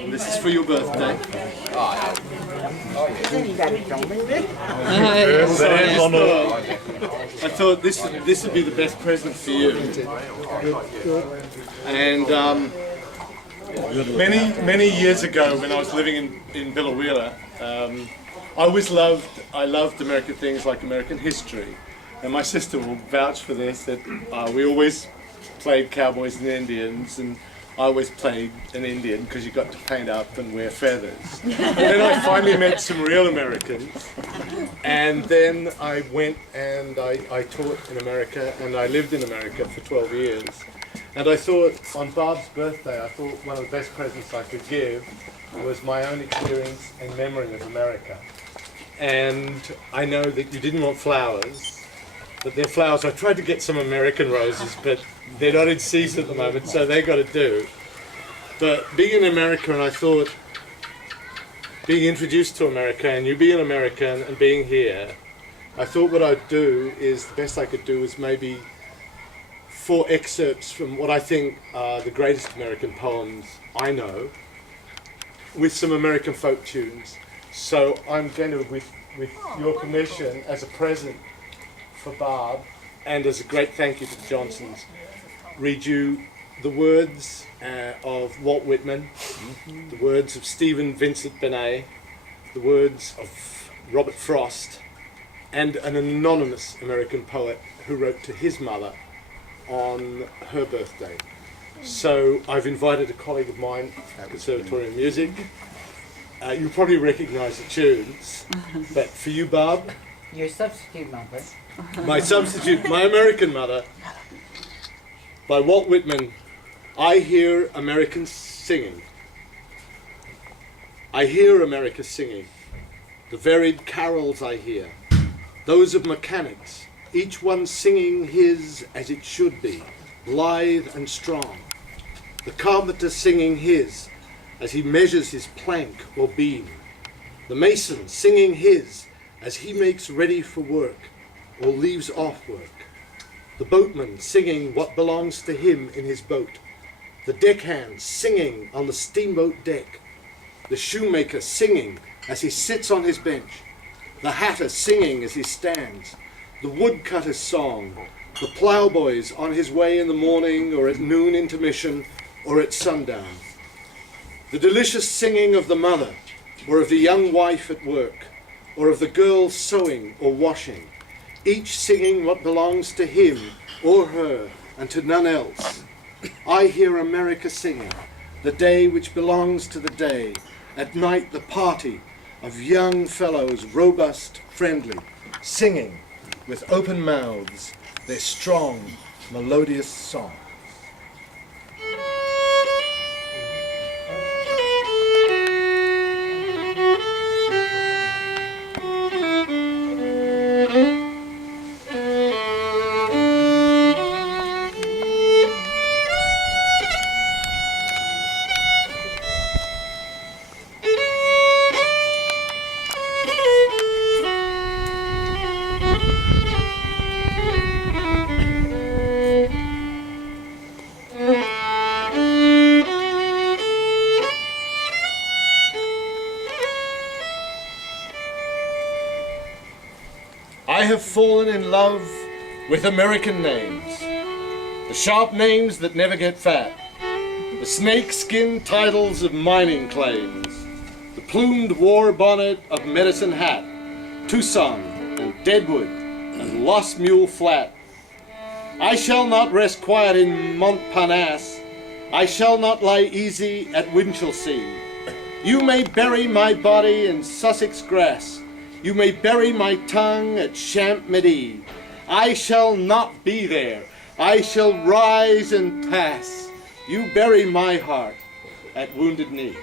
And this is for your birthday. I thought this would be the best present for you. And many years ago, when I was living in Bille, I loved American things like American history. And my sister will vouch for this, that we always played cowboys and Indians, and I always played an Indian because you got to paint up and wear feathers. And then I finally met some real Americans, and then I went and I taught in America, and I lived in America for 12 years. And I thought, on Barb's birthday, I thought one of the best presents I could give was my own experience and memory of America. And I know that you didn't want flowers, but they're flowers. I tried to get some American roses, but they're not in season at the moment, so they got to do. But being in America, and I thought, being introduced to America, and you being American and being here, I thought what I'd do is, the best I could do is maybe 4 excerpts from what I think are the greatest American poems I know, with some American folk tunes. So I'm going to, with your permission, as a present for Barb, and as a great thank you to the Johnsons, read you the words of Walt Whitman, the words of Stephen Vincent Benet, the words of Robert Frost, and an anonymous American poet who wrote to his mother on her birthday. So I've invited a colleague of mine at the Conservatory of Music. You probably recognise the tunes, but for you, Barb, Your substitute mother. my substitute, my American mother, by Walt Whitman, I hear Americans singing. I hear America singing, the varied carols I hear, those of mechanics, each one singing his as it should be, lithe and strong. The carpenter singing his as he measures his plank or beam. The mason singing his as he makes ready for work or leaves off work. The boatman singing what belongs to him in his boat. The deckhand singing on the steamboat deck. The shoemaker singing as he sits on his bench. The hatter singing as he stands. The woodcutter's song. The ploughboy's on his way in the morning or at noon intermission or at sundown. The delicious singing of the mother or of the young wife at work or of the girl sewing or washing, each singing what belongs to him or her and to none else. I hear America singing, the day which belongs to the day, at night the party of young fellows, robust, friendly, singing with open mouths their strong, melodious song. I have fallen in love with American names, the sharp names that never get fat, the snake-skin titles of mining claims, the plumed war bonnet of Medicine Hat, Tucson and Deadwood and Lost Mule Flat. I shall not rest quiet in Montparnasse, I shall not lie easy at Winchelsea. You may bury my body in Sussex grass, you may bury my tongue at Champ-Medi. I shall not be there. I shall rise and pass. You bury my heart at Wounded Knee.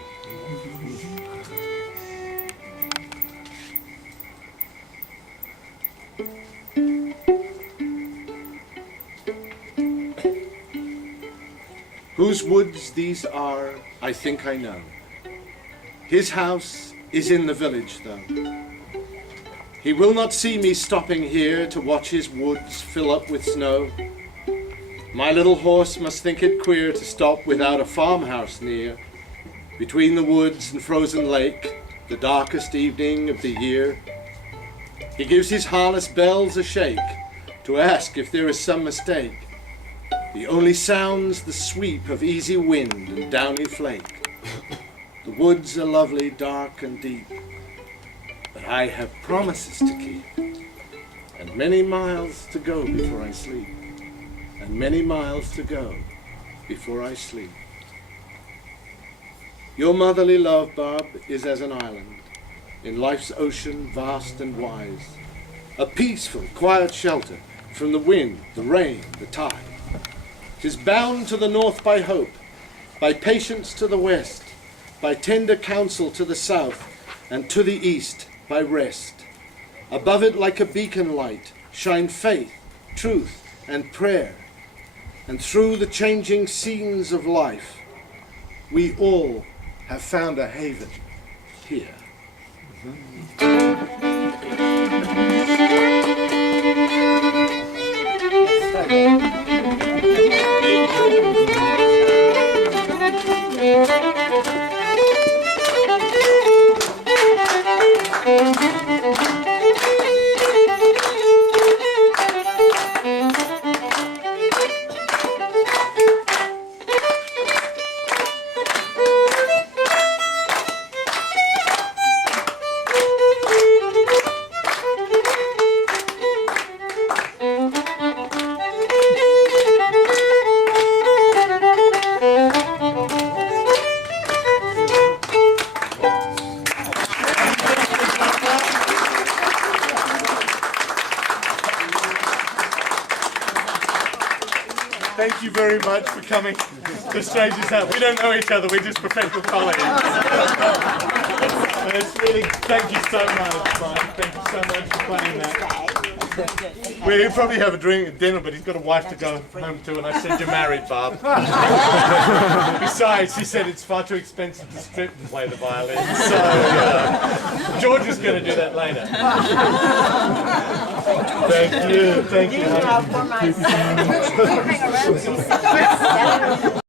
Whose woods these are, I think I know. His house is in the village, though. He will not see me stopping here to watch his woods fill up with snow. My little horse must think it queer to stop without a farmhouse near. between the woods and frozen lake, the darkest evening of the year. He gives his harness bells a shake to ask if there is some mistake. The only sound's the sweep of easy wind and downy flake. The woods are lovely, dark and deep, but I have promises to keep, and many miles to go before I sleep, and many miles to go before I sleep. Your motherly love, Bob, is as an island in life's ocean vast and wise, a peaceful, quiet shelter from the wind, the rain, the tide. 'Tis bound to the north by hope, by patience to the west, by tender counsel to the south, and to the east by rest. Above it like a beacon light shine faith, truth, and prayer, and through the changing scenes of life, we all have found a haven here. Thank you very much for coming to Strangers House. We don't know each other, we're just professional colleagues. But it's really, thank you so much, Mike. Thank you so much for playing that. We'll probably have a drink at dinner, but he's got a wife to go home to, and I said, you're married, Bob. Besides, he said it's far too expensive to strip and play the violin. So, George is going to do that later. Thank you. Thank you. For my son.